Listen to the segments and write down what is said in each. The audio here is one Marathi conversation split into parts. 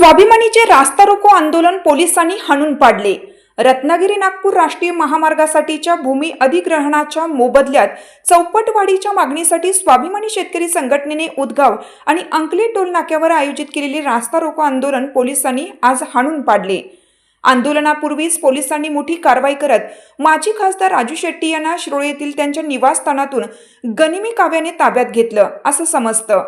स्वाभिमानीचे रास्ता रोको आंदोलन पोलिसांनी हाणून पाडले. रत्नागिरी नागपूर राष्ट्रीय महामार्गासाठीच्या भूमी अधिग्रहणाच्या मोबदल्यात चौपटवाढीच्या मागणीसाठी स्वाभिमानी शेतकरी संघटनेने उदगाव आणि अंकली टोल नाक्यावर आयोजित केलेले रास्ता रोको आंदोलन पोलिसांनी आज हाणून पाडले. आंदोलनापूर्वीच पोलिसांनी मोठी कारवाई करत माजी खासदार राजू शेट्टी यांना शिरोळ येथील त्यांच्या निवासस्थानातून गनिमी काव्याने ताब्यात घेतलं असं समजतं.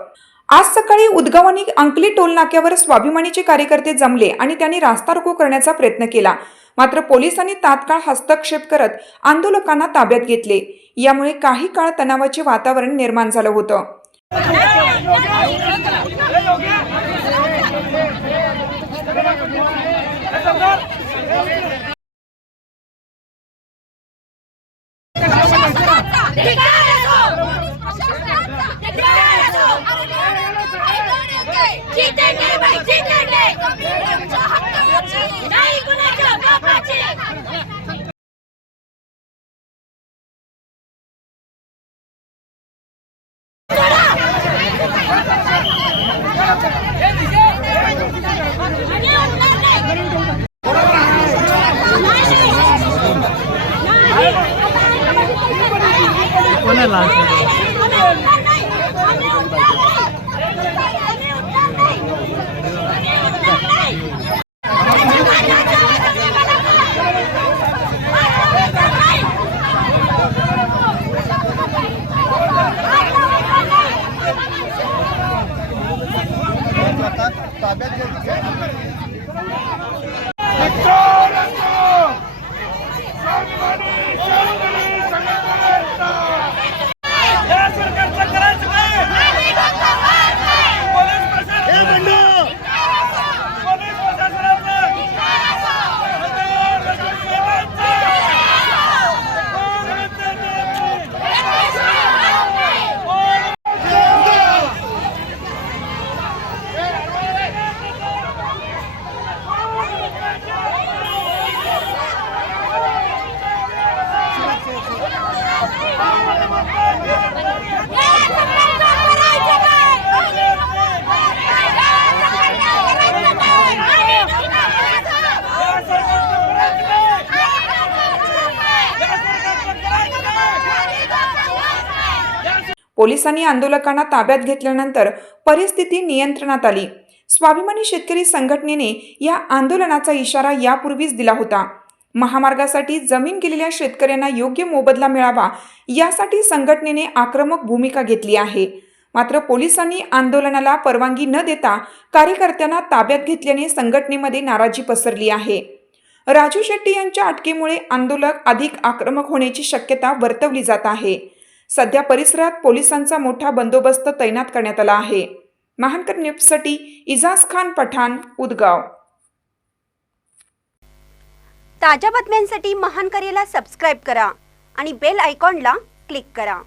आज सकाळी उदगाव अंकली टोल नाक्यावर स्वाभिमानीचे कार्यकर्ते जमले आणि त्यांनी रास्ता रोको करण्याचा प्रयत्न केला मात्र पोलिसांनी तात्काळ हस्तक्षेप करत आंदोलकांना ताब्यात घेतले यामुळे काही काळ तणावाचे वातावरण निर्माण झालं होतं जितेंगे भाई जितेंगे आमच्या हक्काची नाही कुणाच्या बापाची कोणाला या पोलिसांनी आंदोलकांना ताब्यात घेतल्यानंतर परिस्थिती नियंत्रणात आली. स्वाभिमानी शेतकरी संघटनेने या आंदोलनाचा इशारा यापूर्वीच दिला होता. महामार्गासाठी जमीन गेलेल्या शेतकऱ्यांना योग्य मोबदला मिळावा यासाठी संघटनेने आक्रमक भूमिका घेतली आहे. मात्र पोलिसांनी आंदोलनाला परवानगी न देता कार्यकर्त्यांना ताब्यात घेतल्याने संघटनेमध्ये नाराजी पसरली आहे. राजू शेट्टी यांच्या अटकेमुळे आंदोलक अधिक आक्रमक होण्याची शक्यता वर्तवली जात आहे. सध्या परिसरात पोलिसांचा मोठा बंदोबस्त तैनात करण्यात आला आहे. महानकर न्यूजसाठी इजाज खान पठाण उदगाव. ताज्या बातम्यांसाठी महानकरेला सबस्क्राईब करा आणि बेल आयकॉनला क्लिक करा.